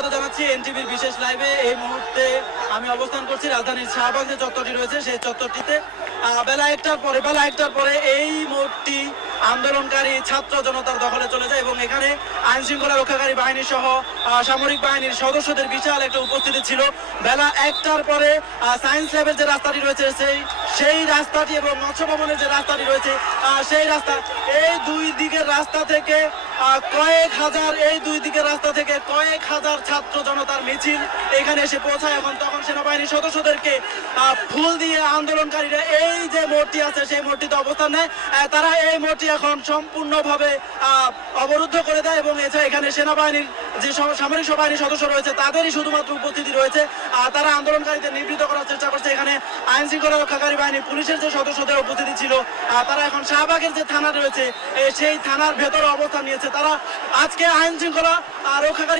স্বাগত জানাচ্ছি এনটিভির বিশেষ লাইভে। এই মুহূর্তে আমি অবস্থান করছি রাজধানীর শাহবাগ যে চত্বরটি রয়েছে সেই চত্বরটিতে। বেলা একটার পরে এই মোড়টি আন্দোলনকারী ছাত্র জনতার দখলে চলে যায় এবং এখানে আইন শৃঙ্খলা রক্ষাকারী বাহিনী সহ সামরিক বাহিনীর সদস্যদের বিশাল একটা উপস্থিতি ছিল। বেলা একটার পরে সায়েন্স ল্যাবের যে রাস্তাটি রয়েছে সেই রাস্তাটি এবং মৎস্য ভবনের যে রাস্তাটি রয়েছে সেই রাস্তা, এই দুই দিকের রাস্তা থেকে কয়েক হাজার ছাত্র জনতার মিছিল এখানে এসে পৌঁছায় এবং তখন সেনাবাহিনীর সদস্যদেরকে ফুল দিয়ে আন্দোলনকারীরা এই যে মোড়টি আছে সেই মোড়টিতে অবস্থান নেয়। তারা এই মোড়টি এখন সম্পূর্ণভাবে অবরুদ্ধ করে দেয় এবং এছাড়া এখানে সেনাবাহিনীর যে সামরিক বাহিনীর সদস্য রয়েছে তাদেরই শুধুমাত্র উপস্থিতি রয়েছে। তারা আন্দোলনকারীদের নিবৃত্ত করার চেষ্টা করছে। এখানে আইন শৃঙ্খলা রক্ষাকারী বাহিনী পুলিশের যে সদস্যদের উপস্থিতি ছিল তারা এখন শাহবাগের যে থানা রয়েছে সেই থানার ভেতরে অবস্থান নিয়েছে। তারা আজকে আইন শৃঙ্খলা রক্ষাকারী